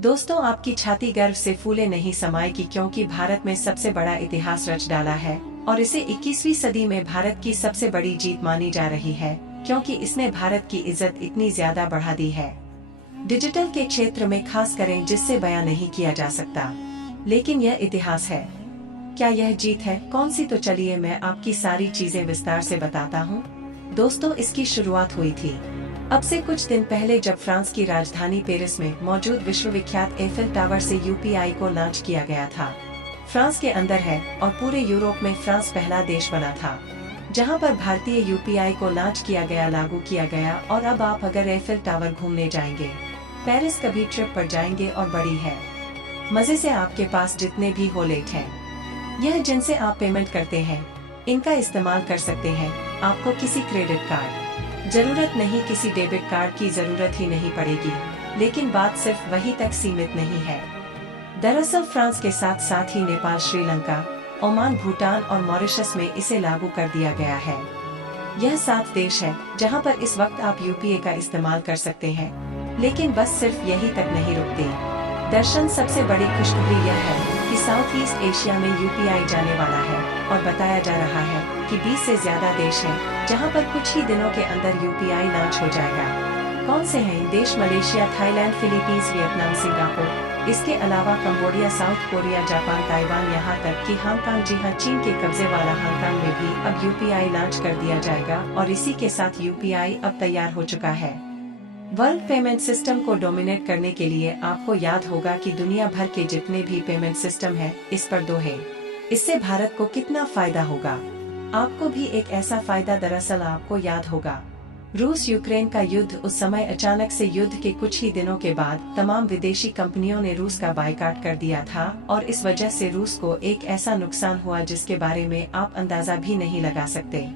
दोस्तों, आपकी छाती गर्व से फूले नहीं समाएगी, क्योंकि भारत में सबसे बड़ा इतिहास रच डाला है और इसे 21वीं सदी में भारत की सबसे बड़ी जीत मानी जा रही है, क्योंकि इसने भारत की इज्जत इतनी ज्यादा बढ़ा दी है डिजिटल के क्षेत्र में, खास करें जिससे बयां नहीं किया जा सकता। लेकिन यह इतिहास है, क्या यह जीत है? कौन सी? तो चलिए मैं आपकी सारी चीजें विस्तार से बताता हूँ। दोस्तों, इसकी शुरुआत हुई थी अब से कुछ दिन पहले, जब फ्रांस की राजधानी पेरिस में मौजूद विश्वविख्यात एफिल टावर से यूपीआई को लॉन्च किया गया था। फ्रांस के अंदर है और पूरे यूरोप में फ्रांस पहला देश बना था जहां पर भारतीय यूपीआई को लॉन्च किया गया, लागू किया गया। और अब आप अगर एफिल टावर घूमने जाएंगे, पेरिस कभी ट्रिप पर जाएंगे और बड़ी है मजे से आपके पास जितने भी वॉलेट हैं, यह जिनसे आप पेमेंट करते हैं, इनका इस्तेमाल कर सकते हैं। आपको किसी क्रेडिट कार्ड जरूरत नहीं, किसी डेबिट कार्ड की जरूरत ही नहीं पड़ेगी। लेकिन बात सिर्फ वही तक सीमित नहीं है। दरअसल फ्रांस के साथ साथ ही नेपाल, श्रीलंका, ओमान, भूटान और मॉरिशस में इसे लागू कर दिया गया है। यह 7 देश है जहां पर इस वक्त आप यूपीआई का इस्तेमाल कर सकते हैं। लेकिन बस सिर्फ यही तक नहीं रुकती। दर्शन, सबसे बड़ी खुशखबरी यह है कि साउथ ईस्ट एशिया में यूपीआई जाने वाला है और बताया जा रहा है कि 20 से ज्यादा देश हैं जहां पर कुछ ही दिनों के अंदर यूपीआई लॉन्च हो जाएगा। कौन से हैं देश? Malaysia, Thailand, Philippines, Vietnam, Singapore, इसके अलावा Cambodia, south Korea, Japan, Taiwan, यहाँ तक कि हांगकांग। जी हाँ, चीन के कब्जे वाला हांगकांग में भी अब यूपीआई लॉन्च कर दिया जाएगा और इसी के साथ यूपीआई अब तैयार हो चुका है। वर्ल्ड पेमेंट सिस्टम को डोमिनेट करने के लिए आपको याद होगा कि दुनिया भर के जितने भी पेमेंट सिस्टम है, इस पर 2 है। इससे भारत को कितना फायदा होगा? आपको भी एक ऐसा फायदा। दरअसल आपको याद होगा, रूस यूक्रेन का युद्ध, उस समय अचानक से युद्ध के कुछ ही दिनों के बाद तमाम विदेशी कंपनियों ने रूस का बायकॉट कर दिया था और इस वजह से रूस को एक ऐसा नुकसान हुआ जिसके बारे में आप अंदाजा भी नहीं लगा सकते,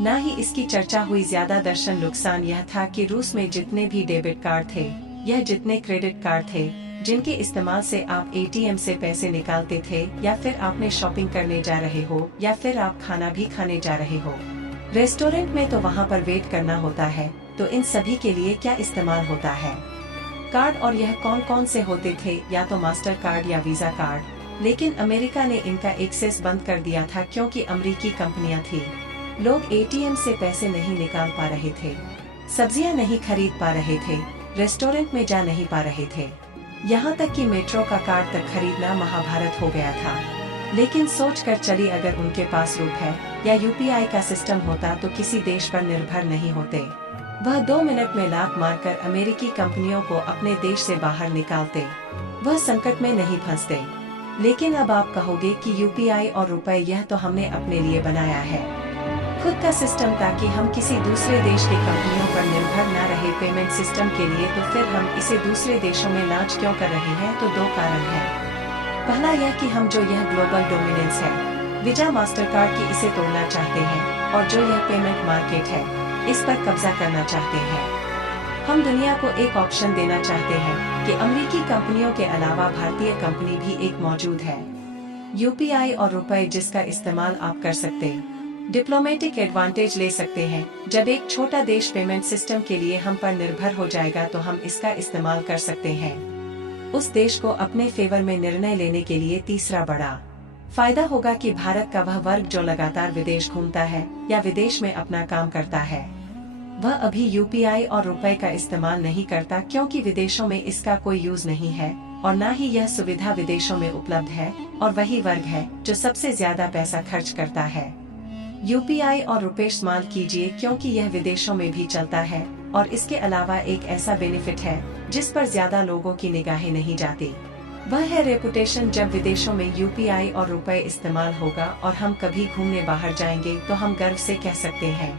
ना ही इसकी चर्चा हुई ज्यादा। दर्शन, नुकसान यह था कि रूस में जितने भी डेबिट कार्ड थे, यह जितने क्रेडिट कार्ड थे, जिनके इस्तेमाल से आप एटीएम से पैसे निकालते थे, या फिर आपने शॉपिंग करने जा रहे हो, या फिर आप खाना भी खाने जा रहे हो रेस्टोरेंट में, तो वहाँ पर वेट करना होता है। तो इन सभी के लिए क्या इस्तेमाल होता है? कार्ड। और यह कौन कौन से होते थे? या तो मास्टर कार्ड या वीजा कार्ड। लेकिन अमेरिका ने इनका एक्सेस बंद कर दिया था, क्योंकि अमेरिकी कंपनियां थी। लोग एटीएम से पैसे नहीं निकाल पा रहे थे, सब्जियां नहीं खरीद पा रहे थे, रेस्टोरेंट में जा नहीं पा रहे थे, यहाँ तक कि मेट्रो का कार्ड तक खरीदना महाभारत हो गया था। लेकिन सोच कर चली, अगर उनके पास रूप है या यूपीआई का सिस्टम होता तो किसी देश पर निर्भर नहीं होते। वह 2 मिनट में लात मारकर अमेरिकी कंपनियों को अपने देश से बाहर निकालते, वह संकट में नहीं फंसते। लेकिन अब आप कहोगे कि यूपीआई और रुपए, यह तो हमने अपने लिए बनाया है, खुद का सिस्टम, ताकि हम किसी दूसरे देश के कंपनियों पर निर्भर न रहे पेमेंट सिस्टम के लिए। तो फिर हम इसे दूसरे देशों में लॉन्च क्यों कर रहे हैं? तो 2 कारण हैं। पहला यह कि हम जो यह ग्लोबल डोमिनेंस है, वीजा, मास्टर कार्ड की, इसे तोड़ना चाहते हैं और जो यह पेमेंट मार्केट है, इस पर कब्जा करना चाहते हैं। हम दुनिया को एक ऑप्शन देना चाहते हैं कि अमेरिकी कंपनियों के अलावा भारतीय कंपनी भी एक मौजूद है, यूपीआई और रुपए, जिसका इस्तेमाल आप कर सकते, डिप्लोमेटिक एडवांटेज ले सकते हैं। जब एक छोटा देश पेमेंट सिस्टम के लिए हम पर निर्भर हो जाएगा, तो हम इसका इस्तेमाल कर सकते हैं उस देश को अपने फेवर में निर्णय लेने के लिए। तीसरा बड़ा फायदा होगा कि भारत का वह वर्ग जो लगातार विदेश घूमता है या विदेश में अपना काम करता है, वह अभी यूपीआई और रुपए का इस्तेमाल नहीं करता, क्योंकि विदेशों में इसका कोई यूज नहीं है और न ही यह सुविधा विदेशों में उपलब्ध है। और वही वर्ग है जो सबसे ज्यादा पैसा खर्च करता है। यूपीआई और रुपए इस्तेमाल कीजिए, क्योंकि यह विदेशों में भी चलता है और इसके अलावा एक ऐसा बेनिफिट है जिस पर ज्यादा लोगों की निगाहें नहीं जाती, वह है रेपुटेशन। जब विदेशों में यूपीआई और रुपए इस्तेमाल होगा और हम कभी घूमने बाहर जाएंगे, तो हम गर्व से कह सकते हैं